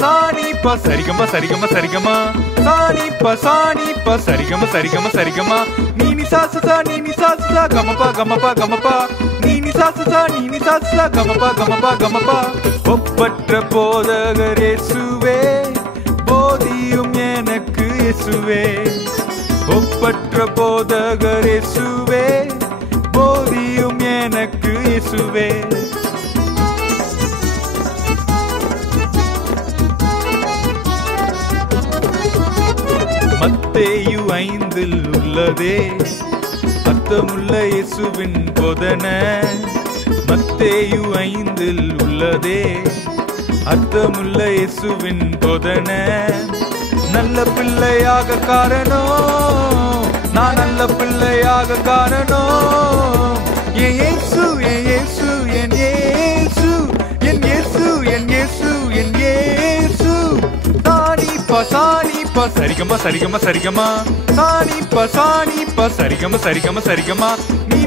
சாணி ப சரிகம சரிகம சரிகமா சாணி ப சரிகம சரிகம சரிகமா நீ சாசா நீ சாசா கமபா கமபா கமபா நீ சாசா கமபா கமபா கமபா ஒப்பற்ற போதகர் இயேசுவே போதியும் எனக்கு இயேசுவே ஒப்பற்ற போதகர் இயேசுவே போதியும் எனக்கு இயேசுவே மத்தேயு 5 உள்ளதே அர்த்தமுள்ள இயேசுவின் போதனை மத்தேயு 5 உள்ளதே அர்த்தமுள்ள இயேசுவின் போதனை நல்ல பிள்ளையாக காரணம் நான் நல்ல பிள்ளையாக காரணம் என் இயேசு என் இயேசு என் இயேசு என் இயேசு என் இயேசு என் இயேசு சாணி ப சரிகம சரிகம சரிகமா சாணி ப சரிகம சரிகம சரிகமா நீ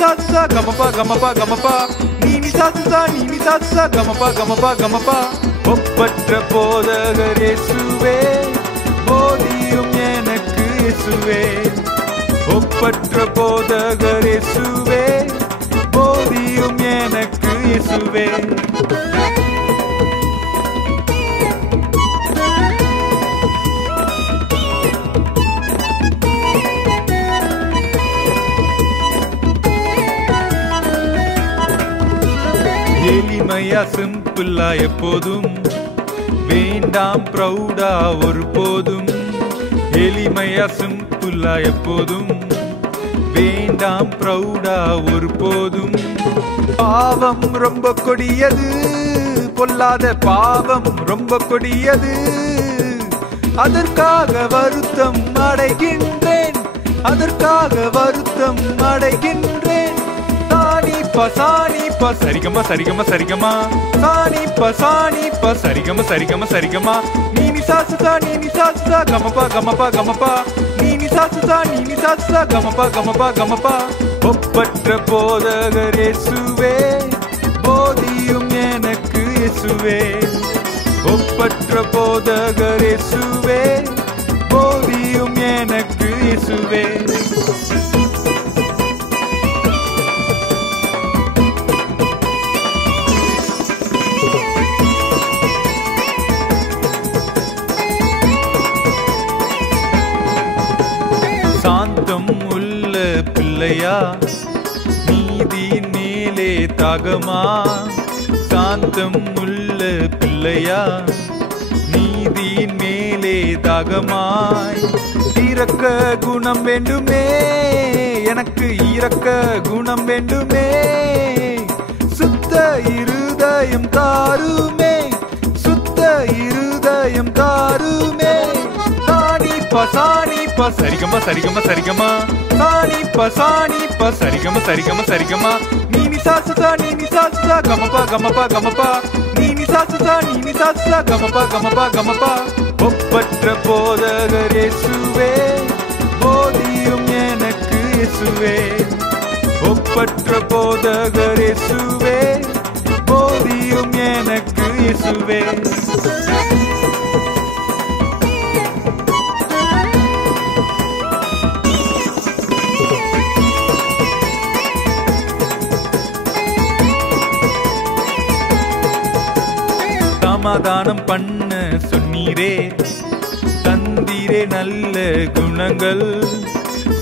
சாசா கமபா கமபா கமபா நீ சாசா கமபா கமபா கமபா ஒப்பற்ற போதகர் இயேசுவே போதியும் எனக்கு இயேசுவே ஒப்பற்ற போதகர் இயேசுவே போதியும் எனக்கு இயேசுவே எளிமையா சிம்பிளா எப்போதும் வேண்டாம் ப்ரௌடா ஒரு போதும் எளிமையா சிம்பிளா எப்போதும் வேண்டாம் ப்ரௌடா ஒரு போதும் பாவம் ரொம்ப கொடியது பொல்லாத பாவம் ரொம்ப கொடியது அதற்காக வருத்தம் அடைகின்றேன் அதற்காக வருத்தம் அடைகின்றேன் சாணி ப சரிகம சரிகம சரிகமா சாணி ப சரிகம சரிகம சரிகமா நீ சாசா கமபா கமபா கமபா நீ சாசா கமபா கமபா கமபா ஒப்பற்ற போதகர் இயேசுவே போதியும் எனக்கு இயேசுவே ஒப்பற்ற போதகர் இயேசுவே போதியும் எனக்கு இயேசுவே சாந்தம் உள்ள பிள்ளையா நீதியின் மேலே தாகமா சாந்தம் உள்ள பிள்ளையா நீதியின் மேலே தாகமாய் இரக்க குணம் வேண்டுமே எனக்கு இரக்க குணம் வேண்டுமே சுத்த இருதயம் தாருமே சுத்த இருதயம் தாருமே சாணி ப சரிகம சரிகம சரிகமா சாணி ப சரிகம சரிகம சரிகமா நீ சாசா கமபா கமபா கமபா நீ சாசா கமபா கமபா கமபா ஒப்பற்ற போதகர் இயேசுவே போதியும் எனக்கு இயேசுவே ஒப்பற்ற போதகர் இயேசுவே போதியும் எனக்கு இயேசுவே சமாதானம் பண்ண சொன்னீரே தந்தீரே நல்ல குணங்கள்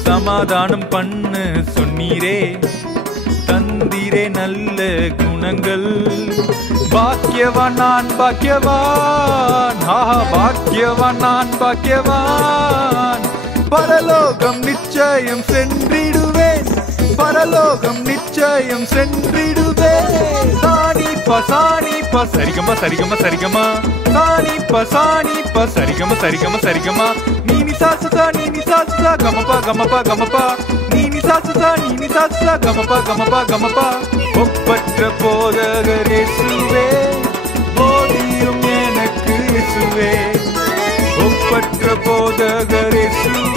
சமாதானம் பண்ண சொன்னீரே தந்தீரே நல்ல குணங்கள் பாக்கியவான் நான் பாக்கியவான் பாக்கியவான் நான் பாக்கியவான் பரலோகம் நிச்சயம் சென்றிடுவேன் பரலோகம் நிச்சயம் சென்றிடுவேன் சாணி ப சரிகம சரிகம சரிகமா சாணி ப சரிகம சரிகம சரிகமா நீ சாசா கமபா கமபா கமபா நீ சாசா கமபா கமபா கமபா ஒப்பற்ற போதகர் இயேசுவே போதியும் எனக்கு இயேசுவே ஒப்பற்ற போதகர் இயேசுவே